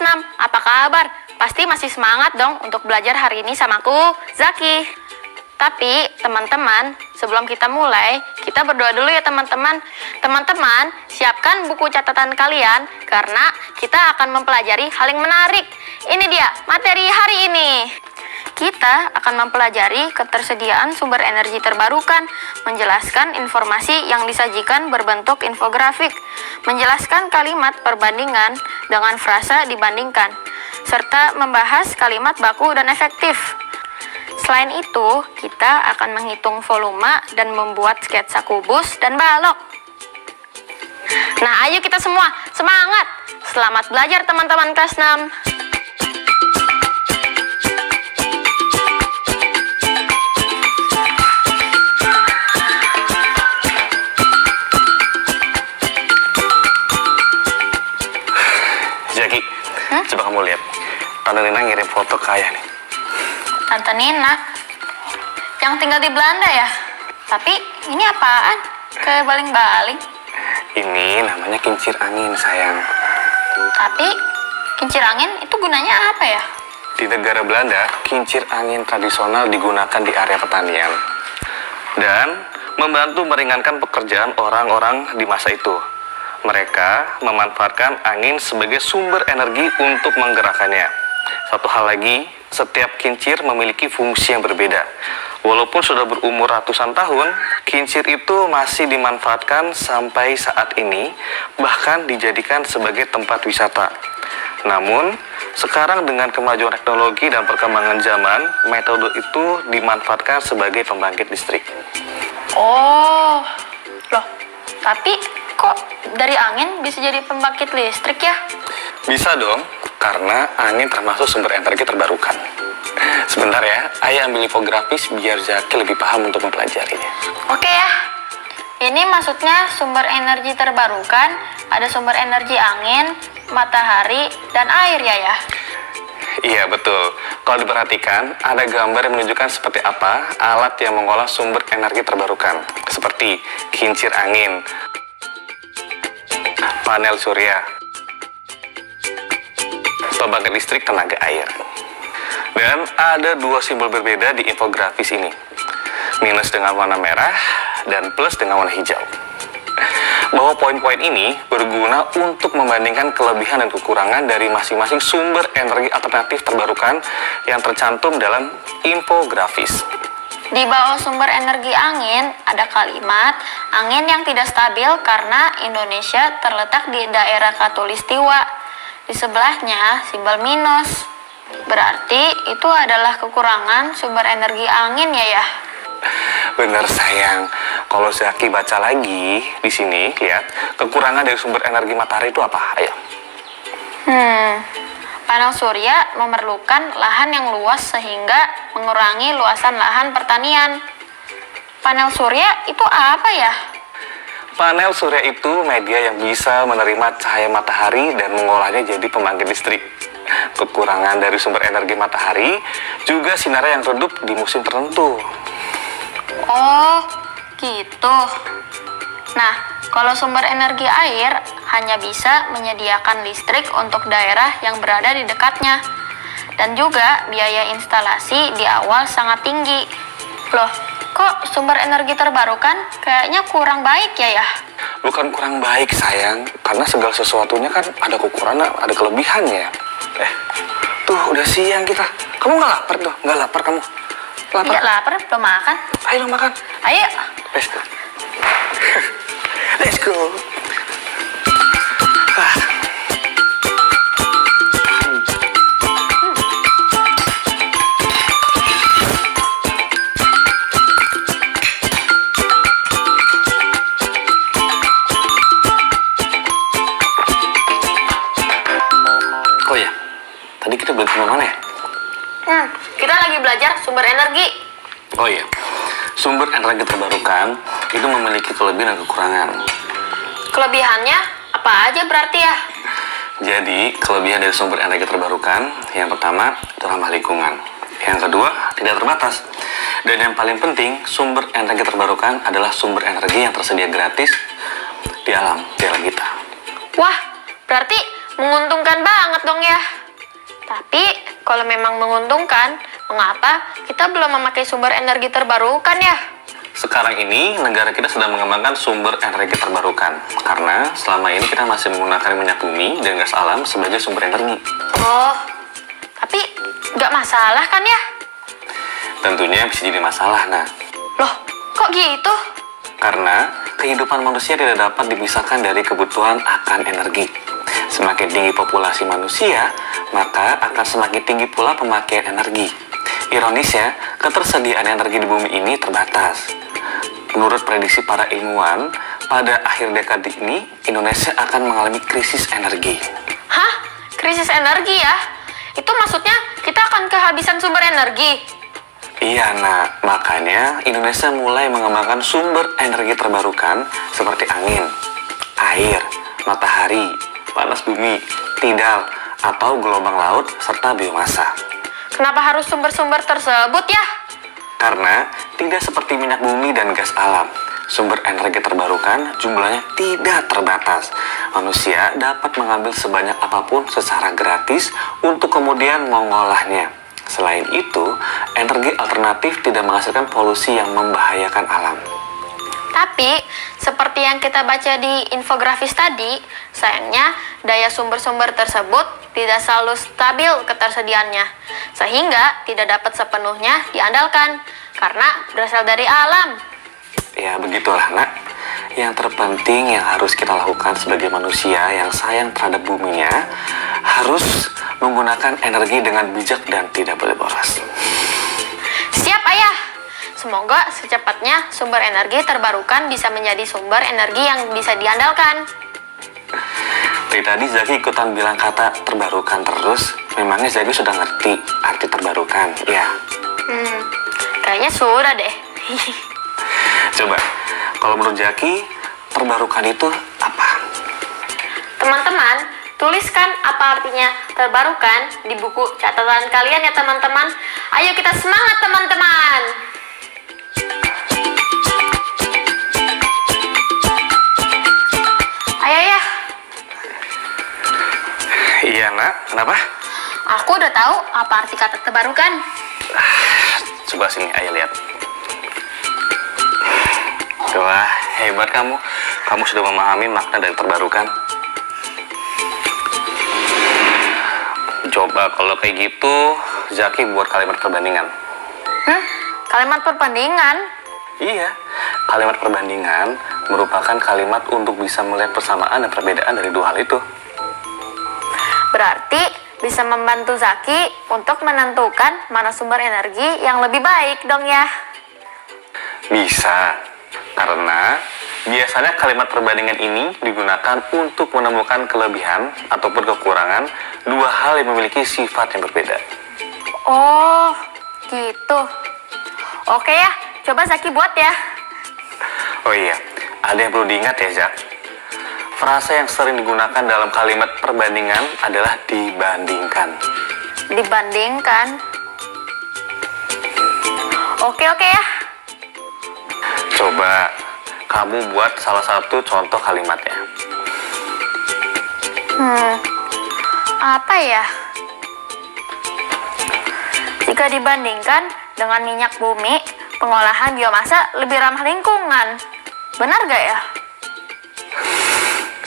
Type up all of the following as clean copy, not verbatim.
kelas 6, apa kabar? Pasti masih semangat dong untuk belajar hari ini sama aku, Zaki. Tapi teman-teman, sebelum kita mulai, kita berdoa dulu ya teman-teman. Teman-teman, siapkan buku catatan kalian karena kita akan mempelajari hal yang menarik. Ini dia materi hari ini. Kita akan mempelajari ketersediaan sumber energi terbarukan, menjelaskan informasi yang disajikan berbentuk infografik, menjelaskan kalimat perbandingan dengan frasa dibandingkan, serta membahas kalimat baku dan efektif. Selain itu, kita akan menghitung volume dan membuat sketsa kubus dan balok. Nah, ayo kita semua semangat! Selamat belajar teman-teman kelas 6. Jaki, coba kamu lihat. Tante Nina ngirim foto ke ayah nih. Tante Nina? Yang tinggal di Belanda ya? Tapi ini apaan? Kayak baling-baling. Ini namanya kincir angin, sayang. Tapi kincir angin itu gunanya apa ya? Di negara Belanda, kincir angin tradisional digunakan di area pertanian. Dan membantu meringankan pekerjaan orang-orang di masa itu. Mereka memanfaatkan angin sebagai sumber energi untuk menggerakkannya. Satu hal lagi, setiap kincir memiliki fungsi yang berbeda. Walaupun sudah berumur ratusan tahun, kincir itu masih dimanfaatkan sampai saat ini, bahkan dijadikan sebagai tempat wisata. Namun, sekarang dengan kemajuan teknologi dan perkembangan zaman, metode itu dimanfaatkan sebagai pembangkit listrik. Oh, loh, tapi kok dari angin bisa jadi pembangkit listrik ya? Bisa dong, karena angin termasuk sumber energi terbarukan. Sebentar ya, ayah ambil infografis biar Zaki lebih paham untuk mempelajarinya. Oke ya, ini maksudnya sumber energi terbarukan, ada sumber energi angin, matahari, dan air ya? Iya betul, kalau diperhatikan ada gambar yang menunjukkan seperti apa alat yang mengolah sumber energi terbarukan. Seperti kincir angin, panel surya, pembangkit listrik tenaga air. Dan ada dua simbol berbeda di infografis ini. Minus dengan warna merah dan plus dengan warna hijau. Bahwa poin-poin ini berguna untuk membandingkan kelebihan dan kekurangan dari masing-masing sumber energi alternatif terbarukan yang tercantum dalam infografis. Di bawah sumber energi angin ada kalimat angin yang tidak stabil karena Indonesia terletak di daerah Khatulistiwa. Di sebelahnya simbol minus. Berarti itu adalah kekurangan sumber energi angin ya? Bener sayang. Kalau Zaki baca lagi di sini, lihat kekurangan dari sumber energi matahari itu apa? Ayo. Panel surya memerlukan lahan yang luas sehingga mengurangi luasan lahan pertanian. Panel surya itu apa ya? Panel surya itu media yang bisa menerima cahaya matahari dan mengolahnya jadi pembangkit listrik. Kekurangan dari sumber energi matahari juga sinar yang redup di musim tertentu. Oh, gitu. Nah, kalau sumber energi air hanya bisa menyediakan listrik untuk daerah yang berada di dekatnya. Dan juga biaya instalasi di awal sangat tinggi. Loh, kok sumber energi terbarukan kayaknya kurang baik ya? Bukan kurang baik sayang, karena segala sesuatunya kan ada kekurangan, ada kelebihannya. Tuh udah siang kita. Kamu nggak lapar tuh? Nggak lapar kamu? Lapar? Tidak lapar, belum makan. Ayo makan. Ayo. Let's go. Let's go. Oh ya, tadi kita belum kemana ya? Kita lagi belajar sumber energi. Oh iya, sumber energi terbarukan itu memiliki kelebihan dan kekurangan. Kelebihannya apa aja berarti ya? Jadi, kelebihan dari sumber energi terbarukan, yang pertama, itu ramah lingkungan. Yang kedua, tidak terbatas. Dan yang paling penting, sumber energi terbarukan adalah sumber energi yang tersedia gratis di alam kita. Wah, berarti menguntungkan banget dong ya. Tapi kalau memang menguntungkan, mengapa kita belum memakai sumber energi terbarukan ya? Sekarang ini negara kita sedang mengembangkan sumber energi terbarukan karena selama ini kita masih menggunakan minyak bumi dan gas alam sebagai sumber energi. Oh, tapi nggak masalah kan ya? Tentunya bisa jadi masalah, Nak. Loh, kok gitu? Karena kehidupan manusia tidak dapat dipisahkan dari kebutuhan akan energi. Semakin tinggi populasi manusia, maka akan semakin tinggi pula pemakaian energi. Ironisnya, ketersediaan energi di bumi ini terbatas. Menurut prediksi para ilmuwan, pada akhir dekade ini, Indonesia akan mengalami krisis energi. Hah? Krisis energi ya? Itu maksudnya kita akan kehabisan sumber energi? Iya, Nak. Makanya Indonesia mulai mengembangkan sumber energi terbarukan seperti angin, air, matahari, panas bumi, tidal, atau gelombang laut, serta biomasa. Kenapa harus sumber-sumber tersebut ya? Karena tidak seperti minyak bumi dan gas alam, sumber energi terbarukan jumlahnya tidak terbatas. Manusia dapat mengambil sebanyak apapun secara gratis untuk kemudian mengolahnya. Selain itu, energi alternatif tidak menghasilkan polusi yang membahayakan alam. Tapi, seperti yang kita baca di infografis tadi, sayangnya daya sumber-sumber tersebut tidak selalu stabil ketersediaannya, sehingga tidak dapat sepenuhnya diandalkan, karena berasal dari alam. Ya, begitulah, Nak. Yang terpenting yang harus kita lakukan sebagai manusia yang sayang terhadap buminya, harus menggunakan energi dengan bijak dan tidak boleh boros. Siap, Ayah! Semoga secepatnya sumber energi terbarukan bisa menjadi sumber energi yang bisa diandalkan. Dari tadi Zaki ikutan bilang kata terbarukan terus. Memangnya Zaki sudah ngerti arti terbarukan? Ya. Kayaknya sudah deh. Coba, kalau menurut Zaki, terbarukan itu apa? Teman-teman, tuliskan apa artinya terbarukan di buku catatan kalian ya teman-teman. Ayo kita semangat teman-teman. Ayo ya. Iya, Nak. Kenapa? Aku udah tahu apa arti kata terbarukan. Coba sini, ayo lihat. Wah, hebat kamu. Kamu sudah memahami makna dari terbarukan. Coba kalau kayak gitu, Zaki buat kalimat perbandingan. Kalimat perbandingan? Iya, kalimat perbandingan merupakan kalimat untuk bisa melihat persamaan dan perbedaan dari dua hal itu. Berarti bisa membantu Zaki untuk menentukan mana sumber energi yang lebih baik dong ya. Bisa, karena biasanya kalimat perbandingan ini digunakan untuk menemukan kelebihan ataupun kekurangan dua hal yang memiliki sifat yang berbeda. Oh, gitu. Oke ya, coba Zaki buat ya. Oh iya, ada yang perlu diingat ya, Zak. Frasa yang sering digunakan dalam kalimat perbandingan adalah dibandingkan. Dibandingkan? Oke ya. Coba kamu buat salah satu contoh kalimatnya. Apa ya? Jika dibandingkan dengan minyak bumi, pengolahan biomasa lebih ramah lingkungan. Benar gak ya?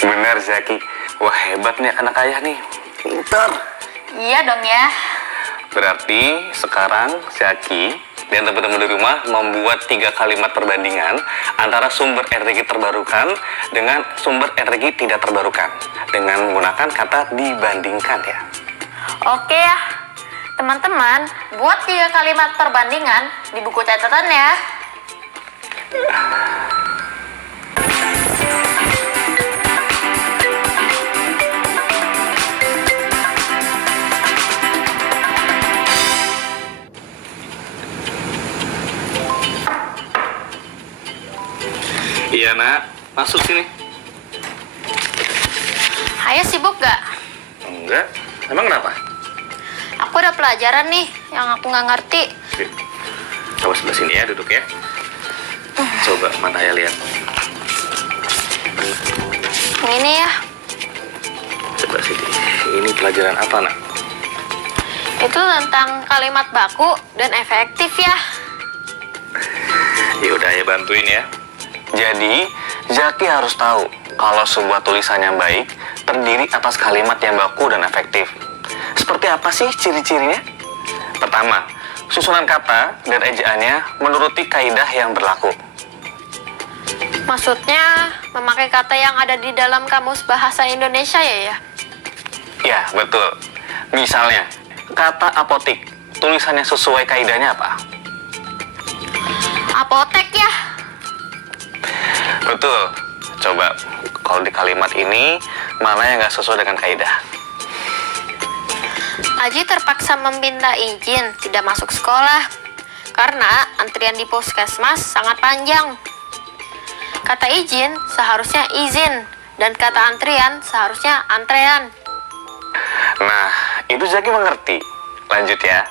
Benar, Zaki. Wah, hebat nih anak ayah nih. Pintar. Iya dong ya. Berarti sekarang Zaki dan teman-teman di rumah membuat 3 kalimat perbandingan antara sumber energi terbarukan dengan sumber energi tidak terbarukan dengan menggunakan kata dibandingkan ya. Oke ya. Teman-teman, buat 3 kalimat perbandingan di buku catatan ya. Iya, Nak. Masuk sini. Ayo sibuk gak? Enggak. Emang kenapa? Aku ada pelajaran nih yang aku nggak ngerti. Oke. Coba sebelah sini ya, duduk ya. Coba mana ya lihat. Ini ya. Sebelah sini. pelajaran apa, Nak? Itu tentang kalimat baku dan efektif ya. Ya udah, ya bantuin ya. Jadi, Zaki harus tahu kalau sebuah tulisan yang baik terdiri atas kalimat yang baku dan efektif. Seperti apa sih ciri-cirinya? Pertama, susunan kata dan ejaannya menuruti kaidah yang berlaku. Maksudnya memakai kata yang ada di dalam kamus bahasa Indonesia ya? Ya, betul. Misalnya, kata apotik, tulisannya sesuai kaidahnya apa? Apotek ya? Betul. Coba, kalau di kalimat ini, mana yang nggak sesuai dengan kaidah? Aji terpaksa meminta izin tidak masuk sekolah karena antrian di puskesmas sangat panjang. Kata izin seharusnya izin dan kata antrian seharusnya antrean. Nah, itu Zaki mengerti. Lanjut ya.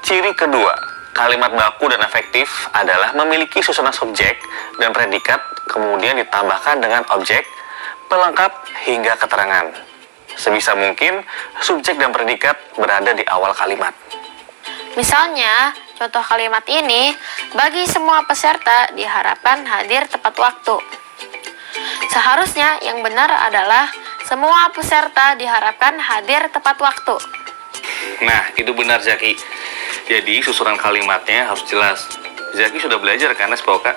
Ciri kedua, kalimat baku dan efektif adalah memiliki susunan subjek dan predikat, kemudian ditambahkan dengan objek, pelengkap hingga keterangan. Sebisa mungkin, subjek dan predikat berada di awal kalimat. Misalnya, contoh kalimat ini, bagi semua peserta diharapkan hadir tepat waktu. Seharusnya yang benar adalah semua peserta diharapkan hadir tepat waktu. Nah, itu benar Zaki. Jadi, susunan kalimatnya harus jelas. Zaki sudah belajar kan, SPOK?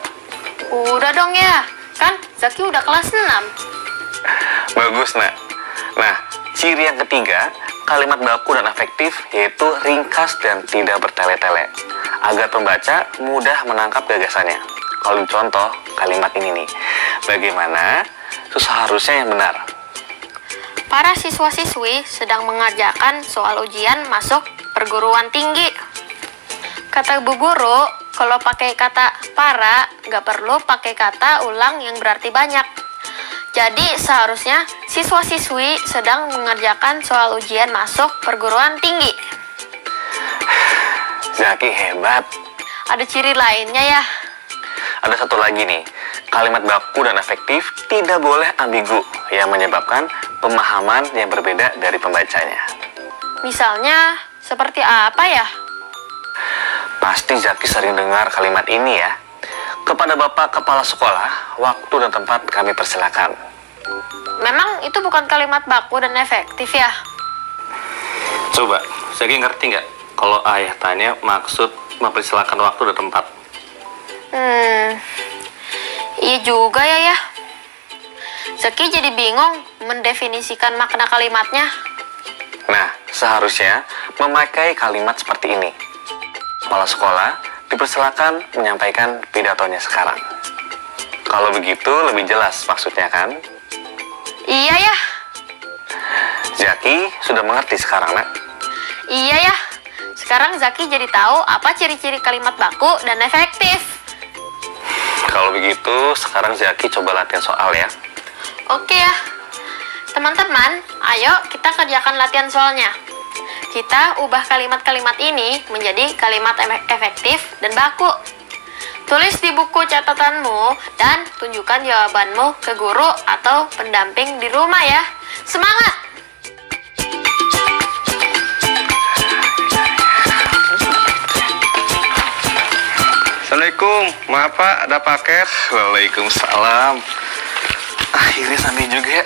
Udah dong ya, kan Zaki udah kelas 6. Bagus, Nak. Nah, ciri yang ketiga, kalimat baku dan efektif yaitu ringkas dan tidak bertele-tele, agar pembaca mudah menangkap gagasannya. Kalau contoh kalimat ini nih, bagaimana seharusnya yang benar? Para siswa-siswi sedang mengerjakan soal ujian masuk perguruan tinggi. Kata Bu Guru, kalau pakai kata para, nggak perlu pakai kata ulang yang berarti banyak. Jadi seharusnya siswa-siswi sedang mengerjakan soal ujian masuk perguruan tinggi. Zaki hebat. Ada ciri lainnya ya? Ada satu lagi nih, kalimat baku dan efektif tidak boleh ambigu yang menyebabkan pemahaman yang berbeda dari pembacanya. Misalnya seperti apa ya? Pasti Zaki sering dengar kalimat ini ya. Kepada Bapak Kepala Sekolah, waktu dan tempat kami persilakan. Memang itu bukan kalimat baku dan efektif ya? Coba, Zaki ngerti nggak kalau ayah tanya maksud mempersilakan waktu dan tempat? Iya juga ya. Zaki jadi bingung mendefinisikan makna kalimatnya. Nah, seharusnya memakai kalimat seperti ini. Kepala sekolah dipersilakan menyampaikan pidatonya sekarang. Kalau begitu lebih jelas maksudnya kan? Iya ya. Zaki sudah mengerti sekarang, Nak? Iya ya. Sekarang Zaki jadi tahu apa ciri-ciri kalimat baku dan efektif. Kalau begitu, sekarang Zaki coba latihan soal ya. Oke ya. Teman-teman, ayo kita kerjakan latihan soalnya. Kita ubah kalimat-kalimat ini menjadi kalimat efektif dan baku. Tulis di buku catatanmu dan tunjukkan jawabanmu ke guru atau pendamping di rumah ya. Semangat! Assalamualaikum, maaf Pak, ada paket. Waalaikumsalam. Akhirnya sampai juga ya.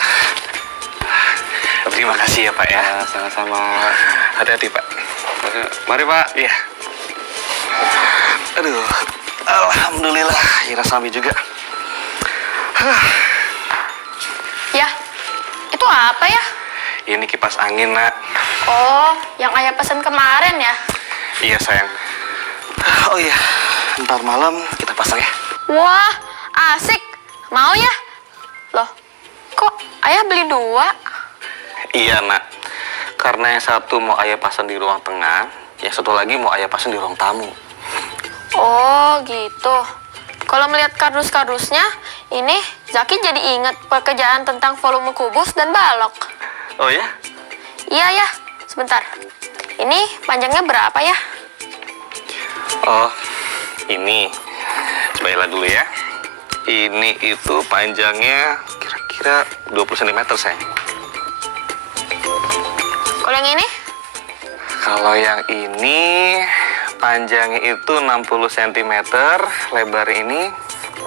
Terima kasih ya Pak ya. Sama-sama. Hati-hati Pak. Mari Pak. Iya. Aduh, alhamdulillah akhirnya sampai juga. Ya, itu apa ya? Ini kipas angin, Nak. Oh, yang ayah pesan kemarin ya? Iya sayang. Oh iya, ntar malam kita pasang ya. Wah, asik. Mau ya? Loh, kok ayah beli 2? Iya Nak, karena yang satu mau ayah pasang di ruang tengah, yang satu lagi mau ayah pasang di ruang tamu. Oh gitu. Kalau melihat kardus-kardusnya, ini Zaki jadi ingat pekerjaan tentang volume kubus dan balok. Oh ya? Iya ya, sebentar. Ini panjangnya berapa ya? Oh, ini. Coba lihat dulu ya. Ini itu panjangnya kira-kira 20 cm sayang. Kalau yang ini? Kalau yang ini panjangnya itu 60 cm, lebar ini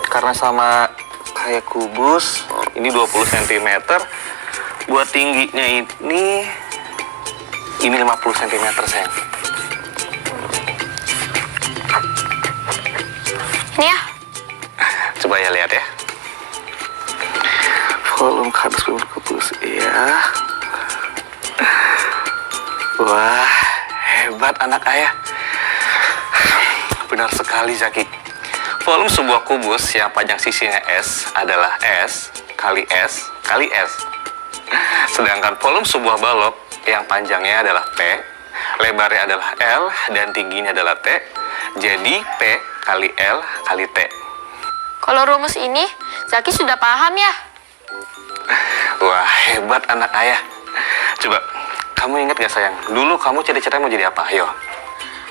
karena sama kayak kubus, ini 20 cm. Buat tingginya ini 50 cm, sayang. Ini ya? Coba ya lihat ya. Volume kardus kubus, iya. Wah, hebat anak ayah. Benar sekali, Zaki. Volume sebuah kubus yang panjang sisinya S adalah S kali S kali S. Sedangkan volume sebuah balok yang panjangnya adalah P, lebarnya adalah L, dan tingginya adalah T. Jadi P kali L kali T. Kalau rumus ini, Zaki sudah paham ya? Wah, hebat anak ayah. Coba, kamu ingat gak sayang? Dulu kamu cita-cita mau jadi apa? Ayo.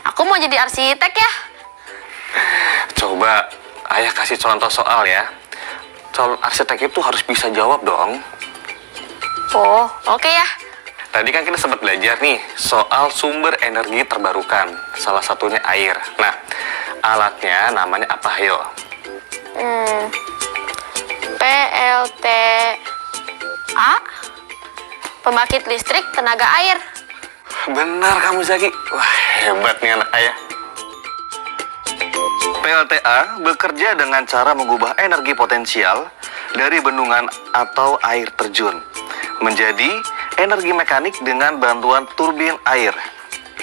Aku mau jadi arsitek ya. Coba, ayah kasih contoh soal ya. Soal arsitek itu harus bisa jawab dong. Oh, oke ya. Tadi kan kita sempat belajar nih soal sumber energi terbarukan. Salah satunya air. Nah, alatnya namanya apa? Ayo. PLTA, pembangkit listrik tenaga air. Benar kamu, Zaki. Wah, hebat nih anak ayah. PLTA bekerja dengan cara mengubah energi potensial dari bendungan atau air terjun menjadi energi mekanik dengan bantuan turbin air,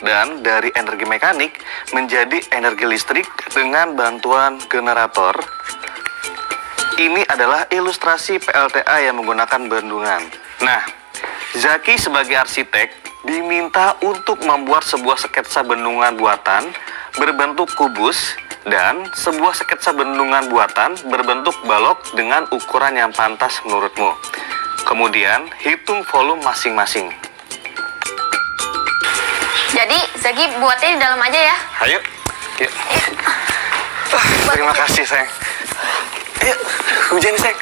dan dari energi mekanik menjadi energi listrik dengan bantuan generator. Ini adalah ilustrasi PLTA yang menggunakan bendungan. Nah, Zaki sebagai arsitek diminta untuk membuat sebuah sketsa bendungan buatan berbentuk kubus dan sebuah sketsa bendungan buatan berbentuk balok dengan ukuran yang pantas menurutmu. Kemudian, hitung volume masing-masing. Jadi, Zaki buatnya di dalam aja ya. Ayo, yuk. Terima kasih, sayang. Ayo, hujan, sayang.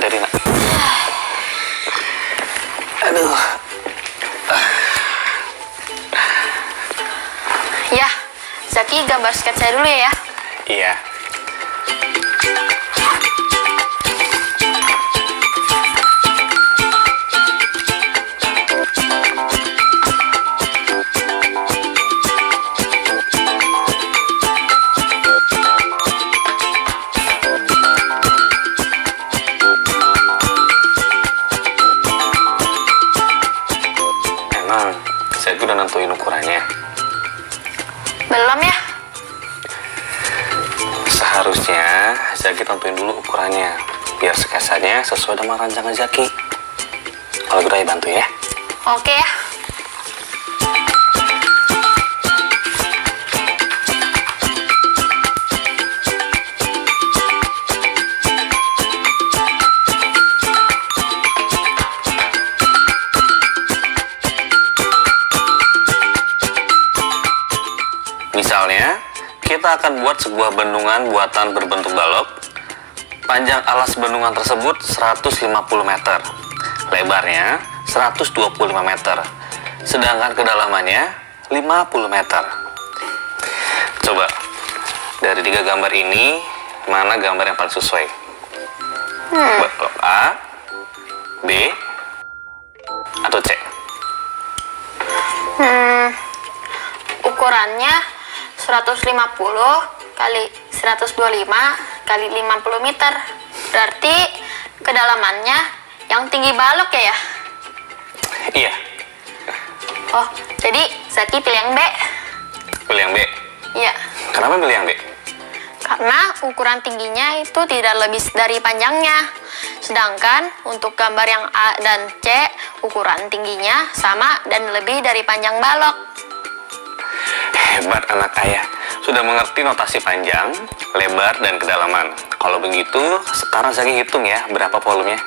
Ada di nak. Aduh. Ya, Zaki gambar sketsa dulu ya. Iya. Emang, saya udah nentuin ukurannya. Belum ya? Seharusnya Zaki tentuin dulu ukurannya, biar sketsanya sesuai dengan rancangan Zaki. Kalau gitu ayo bantu ya. Oke ya. Misalnya, kita akan buat sebuah bendungan buatan berbentuk balok. Panjang alas bendungan tersebut 150 meter. Lebarnya 125 meter. Sedangkan kedalamannya 50 meter. Coba, dari 3 gambar ini, mana gambar yang paling sesuai? Balok A, B, atau C? Ukurannya 150 kali 125 kali 50 meter. Berarti kedalamannya yang tinggi balok ya? Iya. Oh, jadi Zaki pilih yang B. Pilih yang B. Iya. Kenapa pilih yang B? Karena ukuran tingginya itu tidak lebih dari panjangnya. Sedangkan untuk gambar yang A dan C, ukuran tingginya sama dan lebih dari panjang balok. Hebat anak ayah, sudah mengerti notasi panjang, lebar, dan kedalaman. Kalau begitu, sekarang Zaki hitung ya berapa volumenya.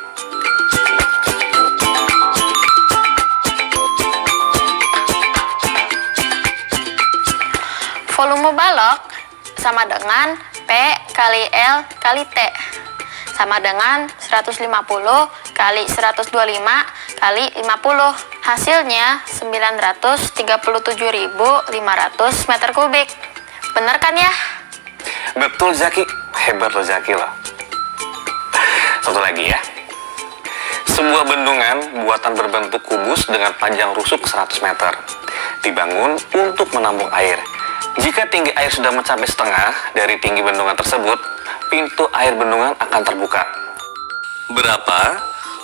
Volume balok sama dengan P kali L kali T sama dengan 150 kali 125 kali 50. Hasilnya 937.500 meter kubik. Bener kan ya? Betul Zaki, hebat lo Zaki lo. Satu lagi ya. Sebuah bendungan buatan berbentuk kubus dengan panjang rusuk 100 meter dibangun untuk menampung air. Jika tinggi air sudah mencapai setengah dari tinggi bendungan tersebut, pintu air bendungan akan terbuka. Berapa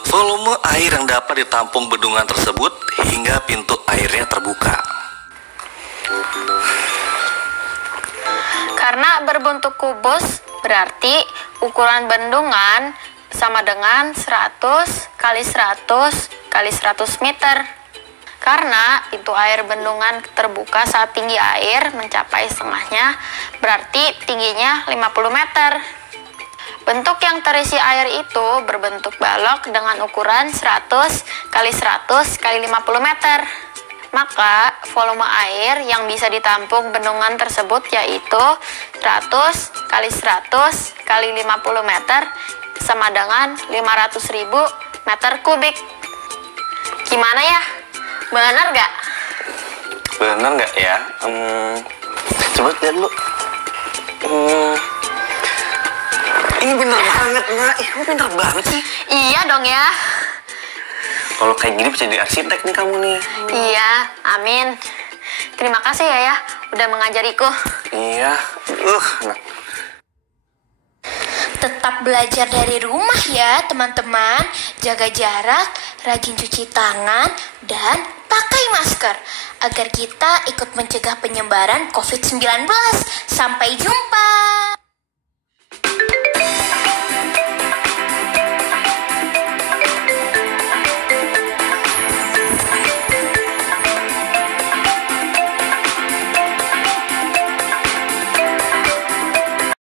volume air yang dapat ditampung bendungan tersebut hingga pintu airnya terbuka? Karena berbentuk kubus, berarti ukuran bendungan sama dengan 100 kali 100 kali 100 meter. Karena pintu air bendungan terbuka saat tinggi air mencapai setengahnya, berarti tingginya 50 meter. Bentuk yang terisi air itu berbentuk balok dengan ukuran 100 kali 100 kali 50 meter. Maka volume air yang bisa ditampung bendungan tersebut yaitu 100 kali 100 kali 50 meter sama dengan 500.000 meter kubik. Gimana ya? Benar gak? Benar nggak ya? Coba lihat dulu. Ini bener banget, Nak. Kamu pintar banget sih. Iya dong ya. Kalau kayak gini bisa jadi arsitek nih kamu nih. Iya, amin. Terima kasih ya udah mengajariku. Iya. Nah. Tetap belajar dari rumah ya teman-teman. Jaga jarak, rajin cuci tangan, dan pakai masker agar kita ikut mencegah penyebaran COVID-19. Sampai jumpa.